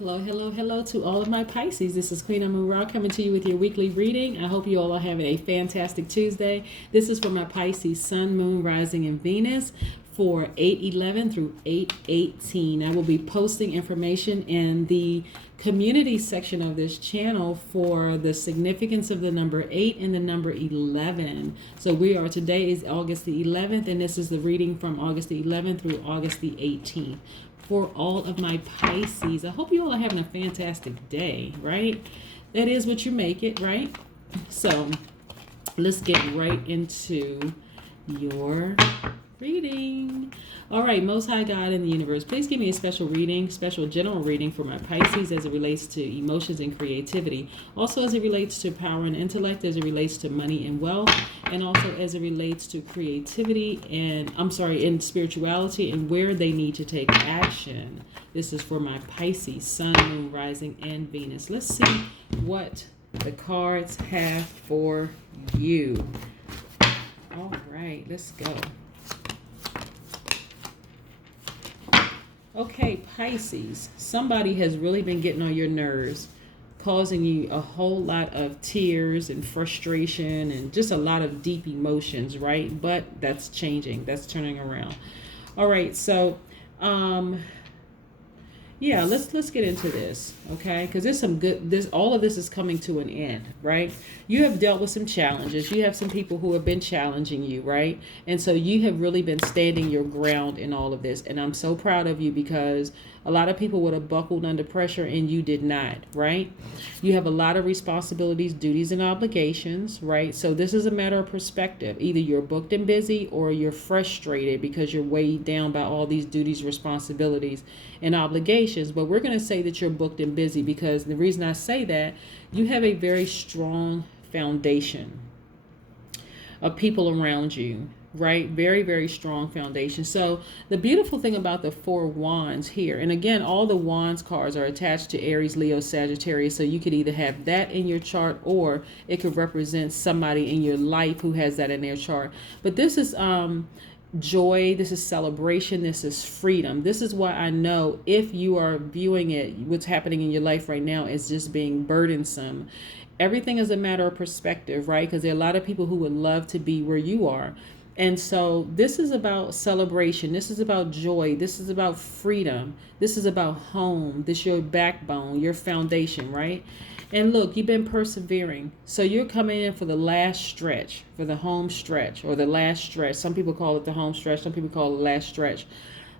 Hello, hello, hello to all of my Pisces. This is Queen Amun Ra coming to you with your weekly reading. I hope you all are having a fantastic Tuesday. This is for my Pisces Sun, Moon, Rising, and Venus for 8/11 through 8/18. I will be posting information in the community section of this channel for the significance of the number 8 and the number 11. So today is August the 11th, and this is the reading from August the 11th through August the 18th. For all of my Pisces, I hope you all are having a fantastic day, right? That is what you make it, right? So let's get right into your reading. All right, Most High God in the universe, please give me a special reading, special general reading for my Pisces as it relates to emotions and creativity. Also as it relates to power and intellect, as it relates to money and wealth, and also as it relates to creativity and, in spirituality and where they need to take action. This is for my Pisces, Sun, Moon, Rising, and Venus. Let's see what the cards have for you. All right, let's go. Okay, Pisces, somebody has really been getting on your nerves, causing you a whole lot of tears and frustration and just a lot of deep emotions, right? But that's changing. That's turning around. All right, so yeah, let's get into this, okay? Because there's some good. All of this is coming to an end, right? You have dealt with some challenges. You have some people who have been challenging you, right? And so you have really been standing your ground in all of this. And I'm so proud of you because a lot of people would have buckled under pressure and you did not, right? You have a lot of responsibilities, duties, and obligations, right? So this is a matter of perspective. Either you're booked and busy or you're frustrated because you're weighed down by all these duties, responsibilities, and obligations. But we're going to say that you're booked and busy because the reason I say that, you have a very strong foundation of people around you, right? Very, very strong foundation. So the beautiful thing about the 4 wands here, and again, all the wands cards are attached to Aries, Leo, Sagittarius. So you could either have that in your chart or it could represent somebody in your life who has that in their chart. But this is joy, this is celebration, this is freedom. This is why I know if you are viewing it, what's happening in your life right now is just being burdensome. Everything is a matter of perspective, right? Because there are a lot of people who would love to be where you are. And so this is about celebration. This is about joy. This is about freedom. This is about home. This is your backbone, your foundation, right? And look, you've been persevering. So you're coming in for the last stretch, for the home stretch or the last stretch. Some people call it the home stretch. Some people call it the last stretch.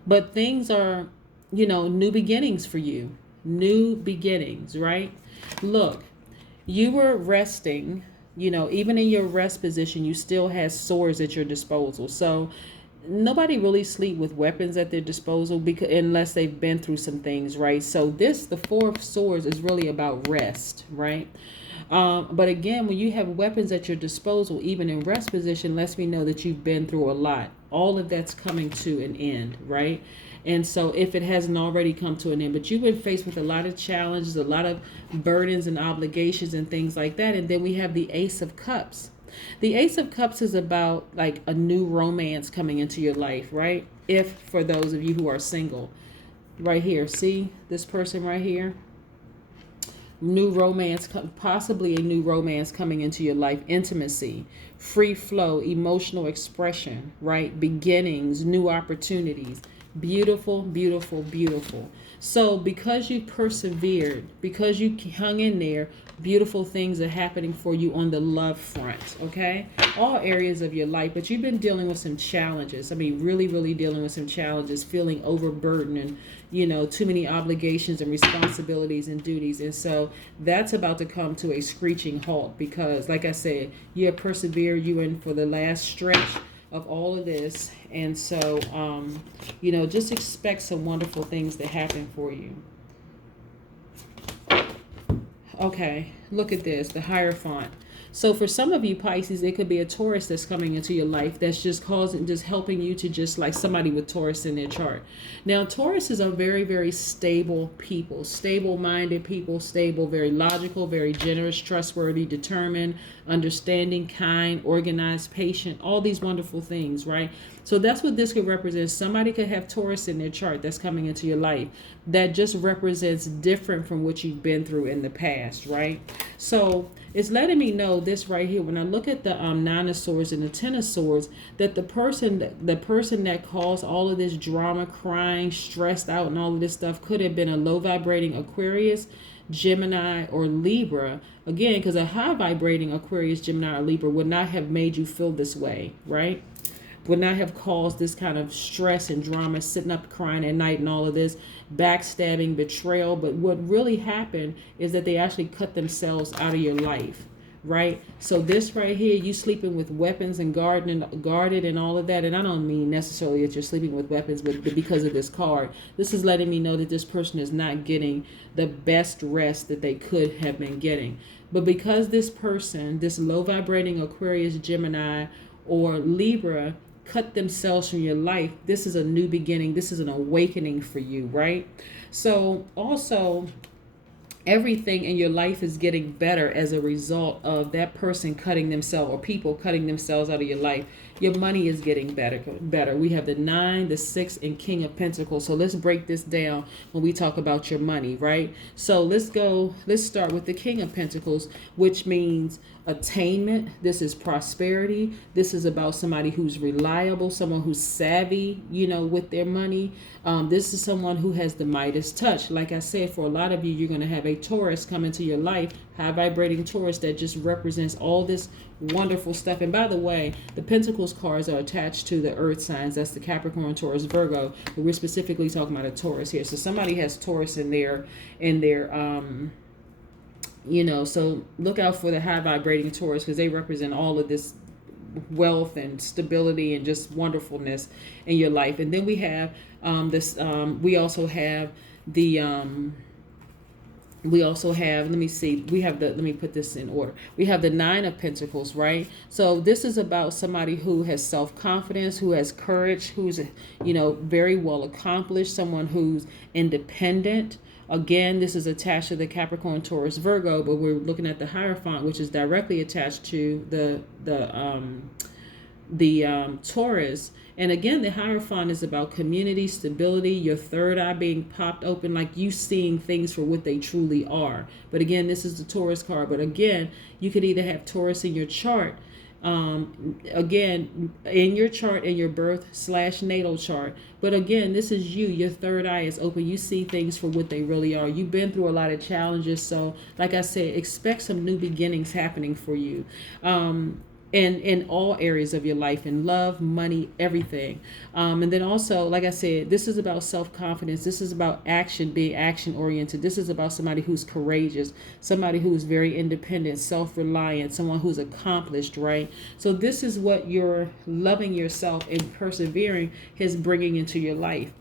But things are, new beginnings for you. New beginnings, right? Look, you were resting. Even in your rest position, you still had swords at your disposal. So nobody really sleep with weapons at their disposal unless they've been through some things, right? So the 4 of swords is really about rest, right? But again, when you have weapons at your disposal, even in rest position, lets me know that you've been through a lot. All of that's coming to an end, right? And so if it hasn't already come to an end, but you've been faced with a lot of challenges, a lot of burdens and obligations and things like that. And then we have the Ace of Cups. The Ace of Cups is about like a new romance coming into your life, right? If for those of you who are single, right here, see this person right here? New romance, possibly a new romance coming into your life, intimacy, free flow, emotional expression, right? Beginnings, new opportunities. Beautiful, beautiful, beautiful. So because you persevered, because you hung in there, beautiful things are happening for you on the love front, okay? All areas of your life, but you've been dealing with some challenges. Really, really dealing with some challenges, feeling overburdened and, too many obligations and responsibilities and duties. And so that's about to come to a screeching halt because, like I said, you have persevered, you in for the last stretch of all of this. And so, just expect some wonderful things to happen for you. Okay, look at this, the Hierophant. So for some of you Pisces, it could be a Taurus that's coming into your life that's just helping you to just like somebody with Taurus in their chart. Now, Tauruses are very, very stable people, stable-minded people, stable, very logical, very generous, trustworthy, determined, understanding, kind, organized, patient, all these wonderful things, right? So that's what this could represent. Somebody could have Taurus in their chart that's coming into your life that just represents different from what you've been through in the past, right? So it's letting me know this right here. When I look at the Nine of Swords and the Ten of Swords, that the person that caused all of this drama, crying, stressed out, and all of this stuff could have been a low vibrating Aquarius, Gemini, or Libra. Again, because a high vibrating Aquarius, Gemini, or Libra would not have made you feel this way, right? Would not have caused this kind of stress and drama, sitting up crying at night and all of this, backstabbing, betrayal. But what really happened is that they actually cut themselves out of your life, right? So this right here, you sleeping with weapons and guarded and all of that. And I don't mean necessarily that you're sleeping with weapons, but because of this card, this is letting me know that this person is not getting the best rest that they could have been getting. But because this person, this low vibrating Aquarius, Gemini, or Libra, cut themselves from your life, this is a new beginning. This is an awakening for you, right? So also, everything in your life is getting better as a result of that person cutting themselves, or people cutting themselves out of your life. Your money is getting better. We have the 9, the 6, and King of Pentacles. So let's break this down when we talk about your money, right? So let's start with the King of Pentacles, which means attainment. This is prosperity. This is about somebody who's reliable, someone who's savvy, with their money. This is someone who has the Midas touch. Like I said, for a lot of you, you're going to have a Taurus come into your life, high vibrating Taurus that just represents all this wonderful stuff. And by the way, the Pentacles cards are attached to the earth signs. That's the Capricorn, Taurus, Virgo. But we're specifically talking about a Taurus here. So somebody has Taurus in their so look out for the high vibrating Taurus, because they represent all of this wealth and stability and just wonderfulness in your life. And then we have we also have let me put this in order. We have the 9 of Pentacles, right? So this is about somebody who has self-confidence, who has courage, who's, very well accomplished, someone who's independent. Again, this is attached to the Capricorn, Taurus, Virgo, but we're looking at the Hierophant, which is directly attached to the Taurus. And again, the Hierophant is about community, stability, your third eye being popped open, like you seeing things for what they truly are. But again, this is the Taurus card. But again, you could either have Taurus in your chart, again, in your chart, in your birth/natal chart. But again, this is you. Your third eye is open. You see things for what they really are. You've been through a lot of challenges. So like I said, expect some new beginnings happening for you. In all areas of your life, in love, money, everything. And then also, like I said, this is about self-confidence. This is about action, being action-oriented. This is about somebody who's courageous, somebody who's very independent, self-reliant, someone who's accomplished, right? So this is what your loving yourself and persevering is bringing into your life.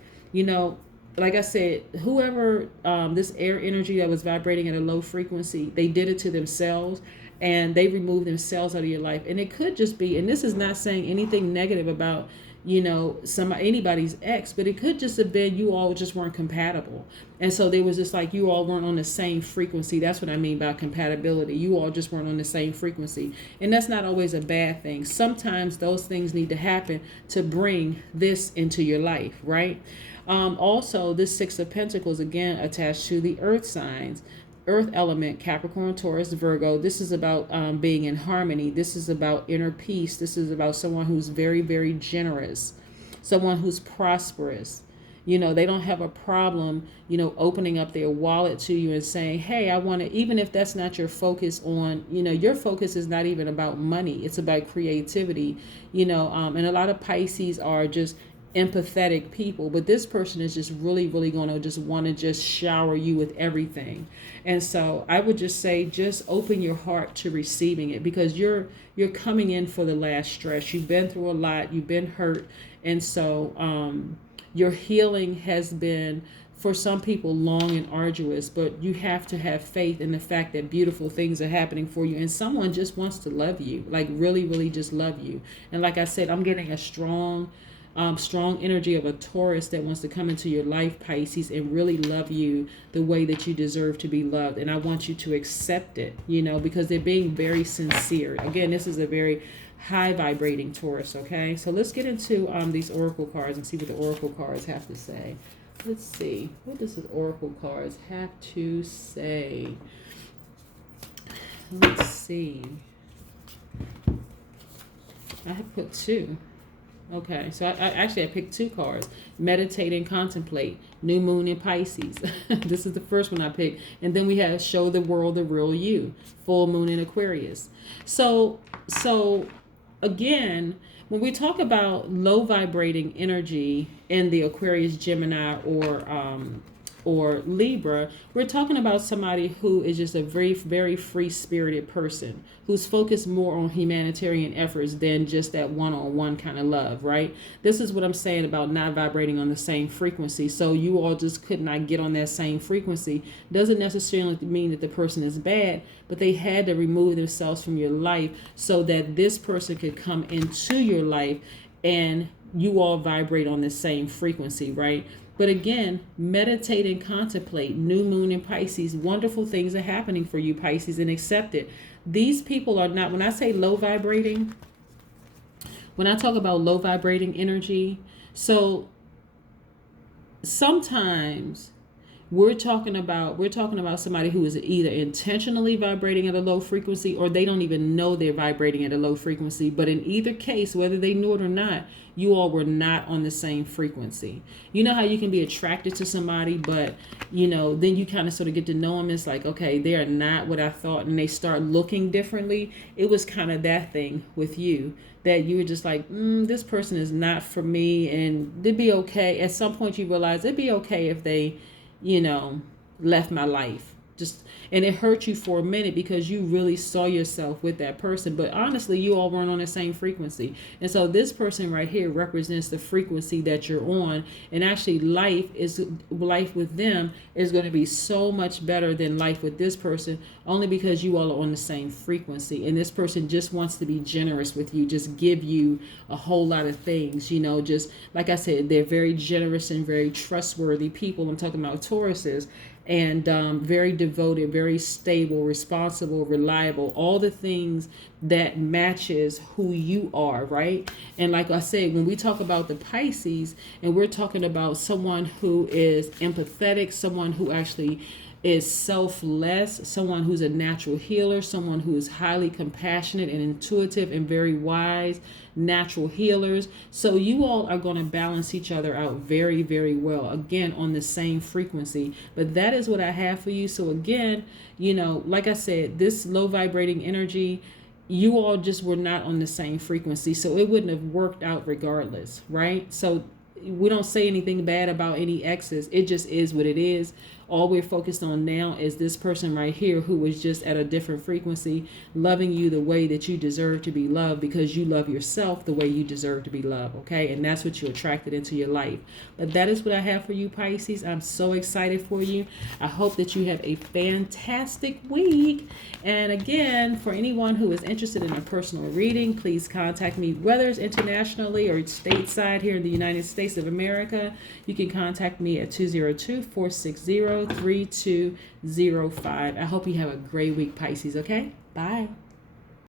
Like I said, whoever, this air energy that was vibrating at a low frequency, they did it to themselves. And they remove themselves out of your life. And it could just be, and this is not saying anything negative about, anybody's ex, but it could just have been you all just weren't compatible. And so there was just like you all weren't on the same frequency. That's what I mean by compatibility. You all just weren't on the same frequency. And that's not always a bad thing. Sometimes those things need to happen to bring this into your life, right? Also, this 6 of Pentacles, again, attached to the earth signs. Earth element, Capricorn, Taurus, Virgo. This is about being in harmony. This is about inner peace. This is about someone who's very, very generous, someone who's prosperous. They don't have a problem, opening up their wallet to you and saying, hey, I want to, even if that's not your focus on, your focus is not even about money. It's about creativity, and a lot of Pisces are just empathetic people, but this person is just really, really going to just want to just shower you with everything. And so I would just say, just open your heart to receiving it, because you're coming in for the last stretch. You've been through a lot. You've been hurt. And so your healing has been for some people long and arduous, but you have to have faith in the fact that beautiful things are happening for you, and someone just wants to love you, like really, really just love you. And like I said, I'm getting a strong energy of a Taurus that wants to come into your life, Pisces, and really love you the way that you deserve to be loved. And I want you to accept it, because they're being very sincere. Again, this is a very high vibrating Taurus. Okay, so let's get into these oracle cards and see what the oracle cards have to say. Let's see, what does the oracle cards have to say? Let's see. I have put two. Okay, so I picked two cards. Meditate and contemplate. New moon in Pisces. This is the first one I picked. And then we have show the world the real you. Full moon in Aquarius. So again, when we talk about low vibrating energy in the Aquarius, Gemini, or Libra, we're talking about somebody who is just a very, very free-spirited person who's focused more on humanitarian efforts than just that one-on-one kind of love, right? This is what I'm saying about not vibrating on the same frequency. So you all just could not get on that same frequency. Doesn't necessarily mean that the person is bad, but they had to remove themselves from your life so that this person could come into your life and you all vibrate on the same frequency, right? But again, meditate and contemplate. New moon in Pisces. Wonderful things are happening for you, Pisces, and accept it. These people are not, when I say low vibrating, when I talk about low vibrating energy, so sometimes we're talking about somebody who is either intentionally vibrating at a low frequency or they don't even know they're vibrating at a low frequency. But in either case, whether they knew it or not, you all were not on the same frequency. You know how you can be attracted to somebody, but then you kind of sort of get to know them. It's like, okay, they are not what I thought, and they start looking differently. It was kind of that thing with you, that you were just like, this person is not for me, and it'd be okay. At some point you realize it'd be okay if they left my life. And it hurt you for a minute because you really saw yourself with that person. But honestly, you all weren't on the same frequency. And so this person right here represents the frequency that you're on. And actually life with them is going to be so much better than life with this person, only because you all are on the same frequency. And this person just wants to be generous with you, just give you a whole lot of things, just like I said, they're very generous and very trustworthy people. I'm talking about Tauruses. And very devoted, very stable, responsible, reliable, all the things that matches who you are, right? And like I said, when we talk about the Pisces, and we're talking about someone who is empathetic, someone who actually is selfless, someone who's a natural healer, someone who is highly compassionate and intuitive and very wise, natural healers. So you all are going to balance each other out very, very well, again, on the same frequency. But that is what I have for you. So again, like I said, this low vibrating energy, you all just were not on the same frequency. So it wouldn't have worked out regardless, right? So we don't say anything bad about any exes. It just is what it is. All we're focused on now is this person right here who is just at a different frequency, loving you the way that you deserve to be loved, because you love yourself the way you deserve to be loved, okay? And that's what you attracted into your life. But that is what I have for you, Pisces. I'm so excited for you. I hope that you have a fantastic week. And again, for anyone who is interested in a personal reading, please contact me, whether it's internationally or stateside here in the United States of America. You can contact me at 202-460-3205. I hope you have a great week, Pisces, okay? Bye.